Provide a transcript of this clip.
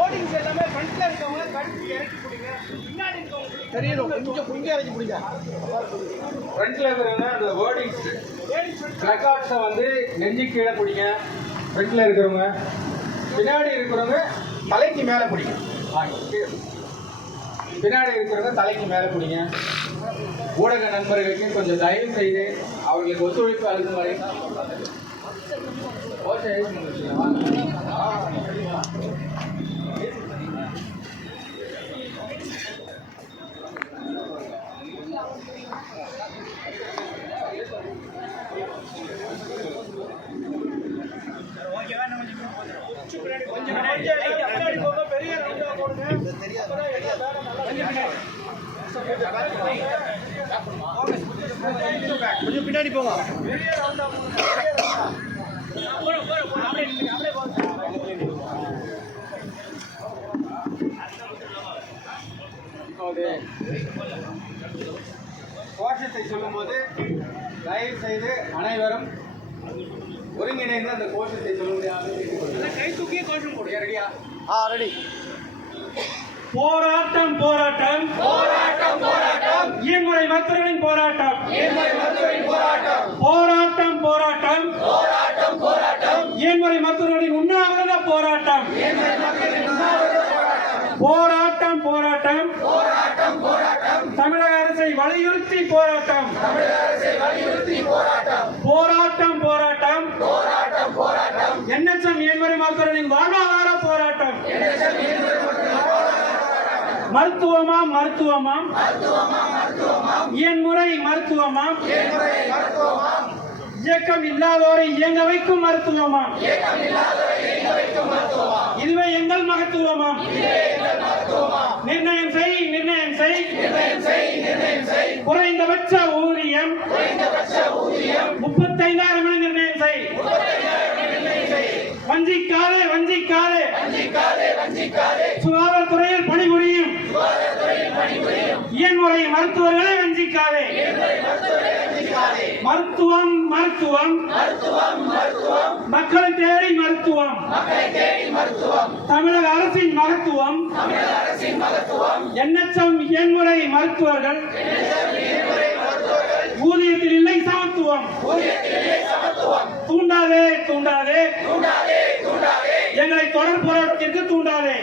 ஓடிங்ஸ் எல்லாமே ஃப்ரண்ட்ல இருக்கவங்க கழுத்து இறக்கி பிடிங்க, பின்னாடி இருக்கவங்க தெரியணும் கொஞ்சம் இறக்கி பிடிங்க. ஃப்ரண்ட்ல இருக்கிறவங்க அந்த ஓடிங்ஸ் பிளக்கார்ட்ஸை வந்து நெஞ்சு கீழே பிடிங்க. ஃப்ரண்ட்ல இருக்கிறவங்க, பின்னாடி இருக்கிறவங்க தலைக்கு மேலே பிடிங்க. பின்னாடி இருக்கிறவங்க தலைக்கு மேலே பிடிங்க. ஊடக நண்பர்களுக்கு கொஞ்சம் தயவு செய்து அவர்களுக்கு ஒத்துழைப்பு அளிக்கும் வரை கொஞ்சம் பின்னாடி போங்க. கோஷத்தை சொல்லும் போது தயவு செய்து அனைவரும் ஒருங்கிணைந்து அந்த கோஷத்தை சொல்ல முடியாது. கை தூக்கியே கோஷம் போடு. ரெடியா? ரெடி. போராட்டம் போராட்டம் போராட்டம் போராட்டம், இயன்முறை மருத்துவர்களின் போராட்டம். போராட்டம் போராட்டம் போராட்டம் போராட்டம், இயன்முறை மருத்துவர்களின் உண்ணாவிரத போராட்டம். போராட்டம் போராட்டம் போராட்டம் போராட்டம், தமிழக அரசை வலியுறுத்தி போராட்டம். போராட்டம் போராட்டம் போராட்டம் போராட்டம், NHM இயன்முறை மருத்துவர்களின் வாழ்வாதார போராட்டம். மருத்துவமாம் மருத்துவமாம் இயன்முறை மருத்துவமாம் இயக்கம் இல்லாதோரை இயங்க வைக்கும் மருத்துவமாம். இதுவே எங்கள் மகத்துவமாம். நிர்ணயம் செய் நிர்ணயம் செய் குறைந்தபட்ச ஊதியம் 35,000 என நிர்ணயம் செய். வஞ்சிக்காதே வஞ்சிக்காதே சுகாதாரத்துறையில் பணிபுரியும் இயன்முறை மருத்துவர்களை வஞ்சிக்காதே. மருத்துவம் மருத்துவம் மக்களை தேடி மருத்துவம். தமிழக அரசின் மகத்துவம். NHM இயன்முறை மருத்துவர்கள் ஊதியத்தில் இல்லை சமத்துவம். தூண்டாதே தூண்டாதே எங்களை தொடர் போராட்டத்திற்கு தூண்டாதே.